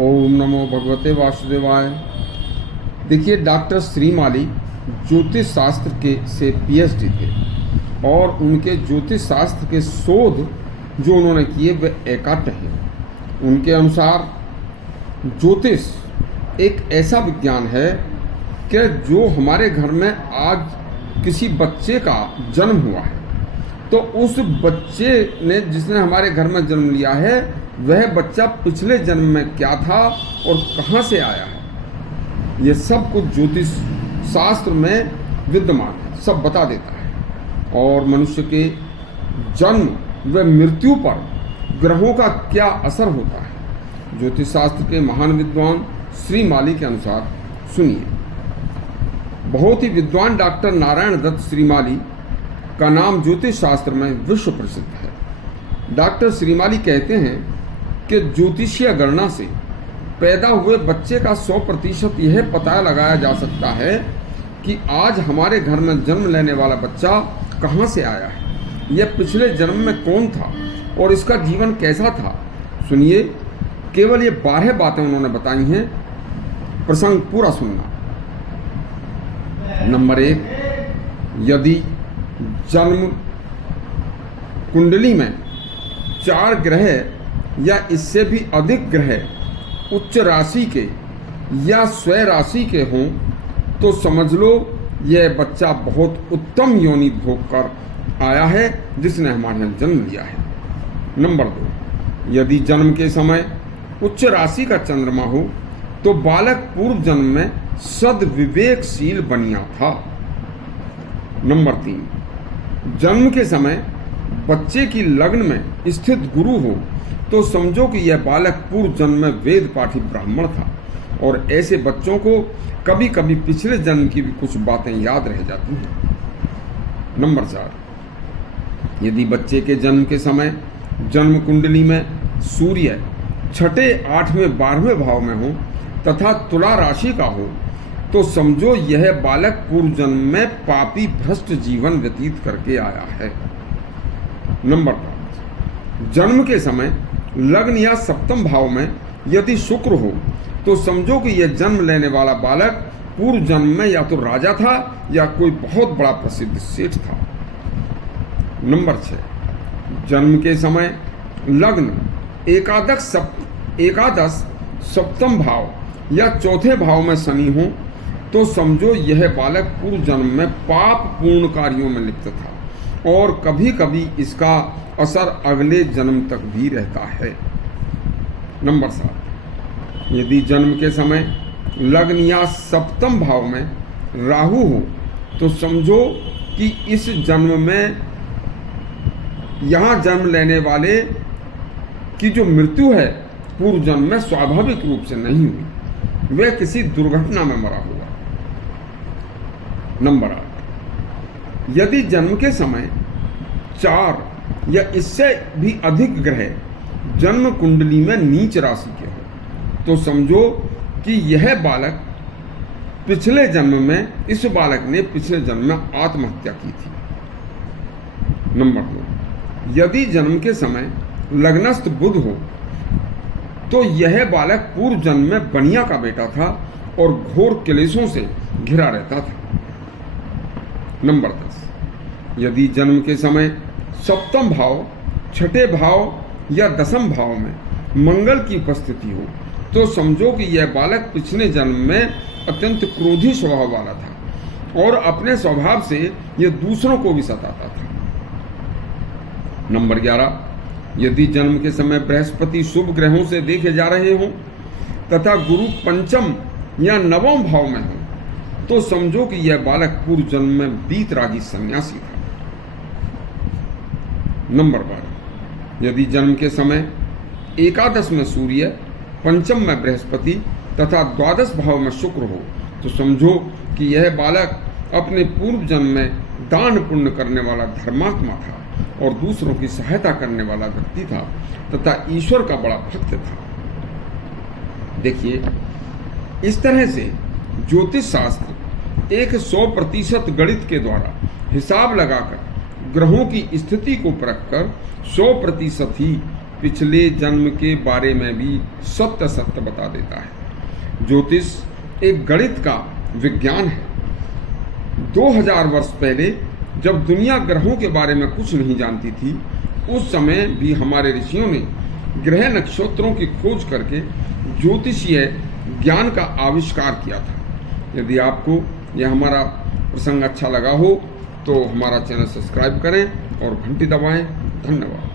ओम नमो भगवते वासुदेवाय। देखिए, डॉक्टर श्रीमाली ज्योतिष शास्त्र के से पीएचडी थे और उनके ज्योतिष शास्त्र के शोध जो उन्होंने किए वे एकाट्य हैं। उनके अनुसार ज्योतिष एक ऐसा विज्ञान है कि जो हमारे घर में आज किसी बच्चे का जन्म हुआ है तो उस बच्चे ने जिसने हमारे घर में जन्म लिया है वह बच्चा पिछले जन्म में क्या था और कहाँ से आया है, ये सब कुछ ज्योतिष शास्त्र में विद्यमान है, सब बता देता है। और मनुष्य के जन्म व मृत्यु पर ग्रहों का क्या असर होता है, ज्योतिष शास्त्र के महान विद्वान श्रीमाली के अनुसार सुनिए। बहुत ही विद्वान डॉक्टर नारायण दत्त श्रीमाली का नाम ज्योतिष शास्त्र में विश्व प्रसिद्ध है। डॉक्टर श्रीमाली कहते हैं कि ज्योतिषीय गणना से पैदा हुए बच्चे का 100% यह पता लगाया जा सकता है कि आज हमारे घर में जन्म लेने वाला बच्चा कहाँ से आया है, यह पिछले जन्म में कौन था और इसका जीवन कैसा था। सुनिए, केवल ये 12 बातें उन्होंने बताई हैं, प्रसंग पूरा सुनना। नंबर 1, यदि जन्म कुंडली में 4 ग्रह या इससे भी अधिक ग्रह उच्च राशि के या स्वय राशि के हों तो समझ लो यह बच्चा बहुत उत्तम योनि भोग कर आया है जिसने हमारे यहाँ जन्म लिया है। नंबर 2, यदि जन्म के समय उच्च राशि का चंद्रमा हो तो बालक पूर्व जन्म में सद्विवेकशील बनिया था। नंबर 3, जन्म के समय बच्चे की लग्न में स्थित गुरु हो तो समझो कि यह बालक पूर्व जन्म में वेद पाठी ब्राह्मण था और ऐसे बच्चों को कभी कभी पिछले जन्म की भी कुछ बातें याद रह जाती हैं। नंबर 4, यदि बच्चे के जन्म के समय जन्म कुंडली में सूर्य 6ठे, 8वें, 12वें भाव में हो तथा तुला राशि का हो तो समझो यह बालक पूर्व जन्म में पापी भ्रष्ट जीवन व्यतीत करके आया है। नंबर 5, जन्म के समय लग्न या सप्तम भाव में यदि शुक्र हो तो समझो कि यह जन्म लेने वाला बालक पूर्व जन्म में या तो राजा था या कोई बहुत बड़ा प्रसिद्ध सेठ था। नंबर 6, जन्म के समय लग्न एकादश सप्तम भाव या चौथे भाव में शनि हो तो समझो यह बालक पूर्व जन्म में पाप पूर्ण कार्यों में लिप्त था और कभी कभी इसका असर अगले जन्म तक भी रहता है। नंबर 7, यदि जन्म के समय लग्न या सप्तम भाव में राहु हो तो समझो कि इस जन्म में यहाँ जन्म लेने वाले की जो मृत्यु है पूर्व जन्म में स्वाभाविक रूप से नहीं हुई, वह किसी दुर्घटना में मरा हुआ। नंबर 8, यदि जन्म के समय 4 या इससे भी अधिक ग्रह जन्म कुंडली में नीच राशि के हो तो समझो कि यह बालक पिछले जन्म में इस बालक ने पिछले जन्म में आत्महत्या की थी। नंबर 2, यदि जन्म के समय लग्नस्थ बुध हो तो यह बालक पूर्व जन्म में बनिया का बेटा था और घोर क्लेशों से घिरा रहता था। नंबर 10, यदि जन्म के समय सप्तम भाव, 6ठे भाव या 10वें भाव में मंगल की उपस्थिति हो तो समझो कि यह बालक पिछले जन्म में अत्यंत क्रोधी स्वभाव वाला था और अपने स्वभाव से यह दूसरों को भी सताता था। नंबर 11, यदि जन्म के समय बृहस्पति शुभ ग्रहों से देखे जा रहे हों तथा गुरु पंचम या 9वें भाव में हो तो समझो कि यह बालक पूर्व जन्म में वीतरागी सन्यासी था। नंबर 12, यदि जन्म के समय एकादश में सूर्य, पंचम में बृहस्पति तथा द्वादश भाव में शुक्र हो तो समझो कि यह बालक अपने पूर्व जन्म में दान पुण्य करने वाला धर्मात्मा था और दूसरों की सहायता करने वाला व्यक्ति था तथा ईश्वर का बड़ा भक्त था। देखिए, इस तरह से ज्योतिष शास्त्र एक 100% गणित के द्वारा हिसाब लगाकर ग्रहों की स्थिति को परखकर 100% ही पिछले जन्म के बारे में भी सत्य सत्य बता देता है। ज्योतिष एक गणित का विज्ञान है। 2000 वर्ष पहले जब दुनिया ग्रहों के बारे में कुछ नहीं जानती थी, उस समय भी हमारे ऋषियों ने ग्रह नक्षत्रों की खोज करके ज्योतिषीय ज्ञान का आविष्कार किया था। यदि आपको यह हमारा प्रसंग अच्छा लगा हो तो हमारा चैनल सब्सक्राइब करें और घंटी दबाएं। धन्यवाद।